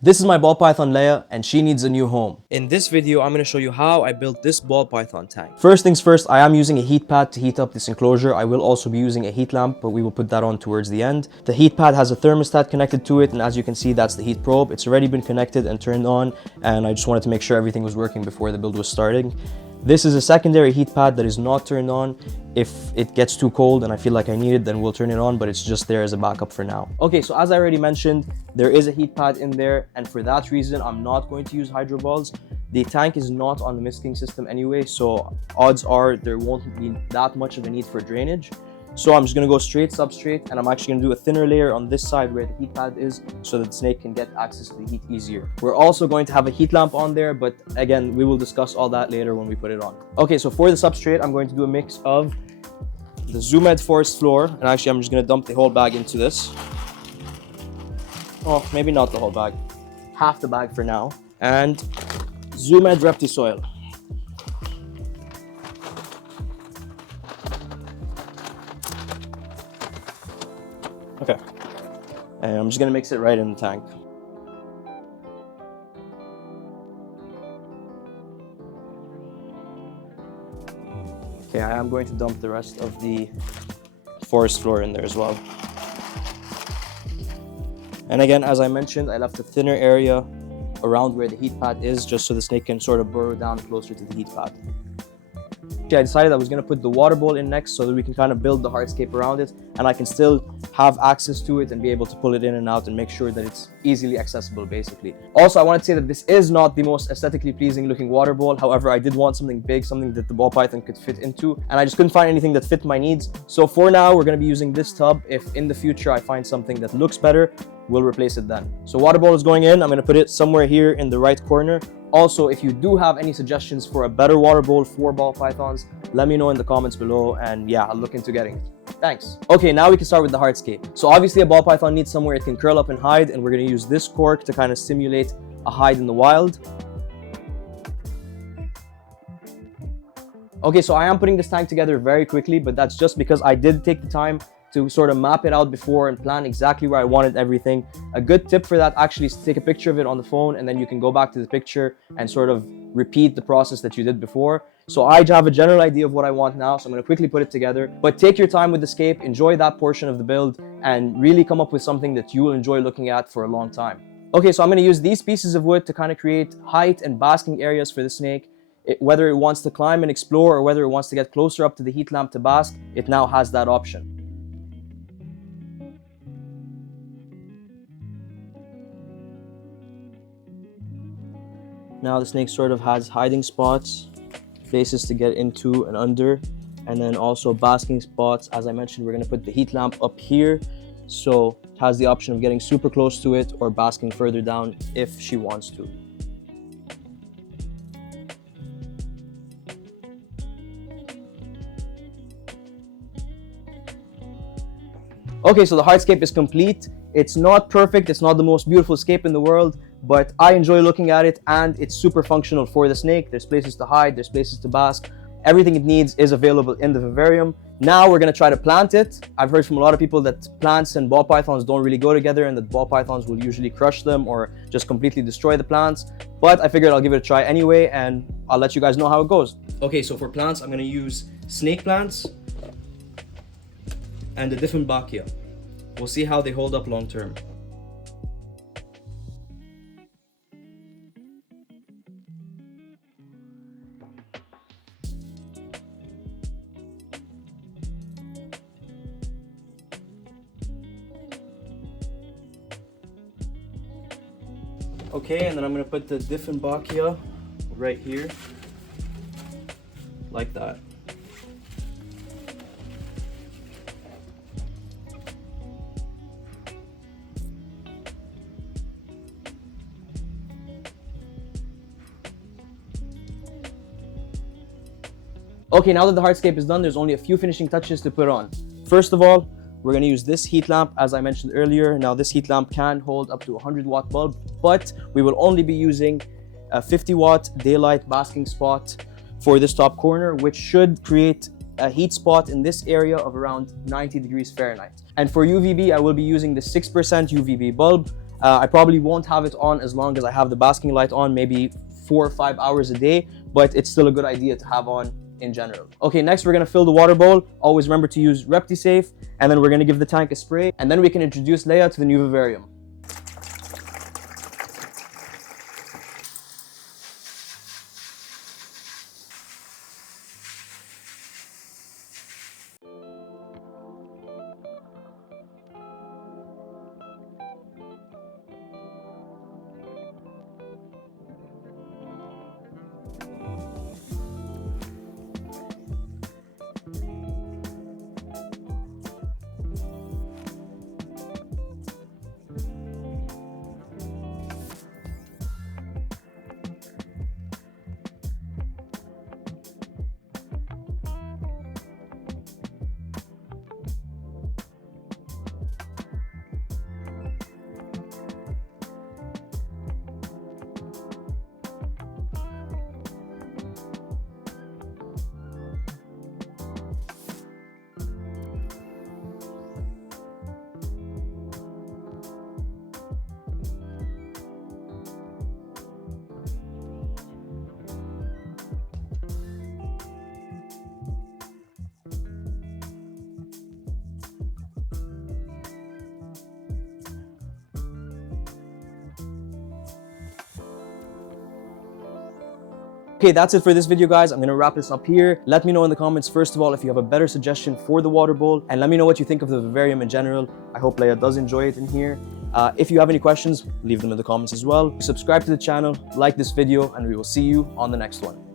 This is my ball python Leia, and she needs a new home. In this video, I'm going to show you how I built this ball python tank. First things first, I am using a heat pad to heat up this enclosure. I will also be using a heat lamp, but we will put that on towards the end. The heat pad has a thermostat connected to it, and as you can see, that's the heat probe. It's already been connected and turned on, and I just wanted to make sure everything was working before the build was starting. This is a secondary heat pad that is not turned on. If it gets too cold and I feel like I need it, then we'll turn it on, but it's just there as a backup for now. Okay, so as I already mentioned, there is a heat pad in there, and for that reason, I'm not going to use hydro balls. The tank is not on the misting system anyway, so odds are there won't be that much of a need for drainage. So I'm just going to go straight substrate, and I'm actually going to do a thinner layer on this side where the heat pad is so that the snake can get access to the heat easier. We're also going to have a heat lamp on there, but again, we will discuss all that later when we put it on. Okay, so for the substrate, I'm going to do a mix of the Zoomed forest floor, and actually I'm just going to dump the whole bag into this. Oh, maybe not the whole bag. Half the bag for now. And Zoomed repti soil. Okay, and I'm just gonna mix it right in the tank. Okay, I am going to dump the rest of the forest floor in there as well. And again, as I mentioned, I left a thinner area around where the heat pad is just so the snake can sort of burrow down closer to the heat pad. I decided I was going to put the water bowl in next so that we can kind of build the hardscape around it, and I can still have access to it and be able to pull it in and out and make sure that it's easily accessible basically. Also, I want to say that this is not the most aesthetically pleasing looking water bowl. However, I did want something big, something that the ball python could fit into, and I just couldn't find anything that fit my needs. So for now, we're going to be using this tub. If in the future I find something that looks better, we'll replace it then. So water bowl is going in. I'm going to put it somewhere here in the right corner. Also, if you do have any suggestions for a better water bowl for ball pythons, let me know in the comments below, and yeah, I'll look into getting it. Thanks. Okay, now we can start with the hardscape. So obviously a ball python needs somewhere it can curl up and hide, and we're going to use this cork to kind of simulate a hide in the wild. Okay, so I am putting this tank together very quickly, but that's just because I did take the time to sort of map it out before and plan exactly where I wanted everything. A good tip for that actually is to take a picture of it on the phone, and then you can go back to the picture and sort of repeat the process that you did before. So I have a general idea of what I want now, so I'm going to quickly put it together. But take your time with the scape, enjoy that portion of the build, and really come up with something that you will enjoy looking at for a long time. Okay, so I'm going to use these pieces of wood to kind of create height and basking areas for the snake. Whether it wants to climb and explore or whether it wants to get closer up to the heat lamp to bask, it now has that option. Now the snake sort of has hiding spots, places to get into and under, and then also basking spots. As I mentioned, we're going to put the heat lamp up here, so it has the option of getting super close to it or basking further down if she wants to. Okay, so the hardscape is complete. It's not perfect, it's not the most beautiful scape in the world, but I enjoy looking at it, and it's super functional for the snake. There's places to hide, there's places to bask. Everything it needs is available in the vivarium. Now we're going to try to plant it. I've heard from a lot of people that plants and ball pythons don't really go together, and that ball pythons will usually crush them or just completely destroy the plants. But I figured I'll give it a try anyway, and I'll let you guys know how it goes. Okay, so for plants, I'm going to use snake plants and the Dieffenbachia. We'll see how they hold up long term. Okay, and then I'm going to put the Dieffenbachia right here, like that. Okay, now that the hardscape is done, there's only a few finishing touches to put on. First of all, we're going to use this heat lamp, as I mentioned earlier. Now, this heat lamp can hold up to a 100-watt bulb, but we will only be using a 50-watt daylight basking spot for this top corner, which should create a heat spot in this area of around 90 degrees Fahrenheit. And for UVB, I will be using the 6% UVB bulb. I probably won't have it on as long as I have the basking light on, maybe 4 or 5 hours a day, but it's still a good idea to have on in general. Okay, next we're gonna fill the water bowl. Always remember to use ReptiSafe, and then we're gonna give the tank a spray, and then we can introduce Leia to the new vivarium. Okay, that's it for this video, guys. I'm gonna wrap this up here. Let me know in the comments, first of all, if you have a better suggestion for the water bowl, and let me know what you think of the vivarium in general. I hope Leia does enjoy it in here. If you have any questions, leave them in the comments as well. Subscribe to the channel, like this video, and we will see you on the next one.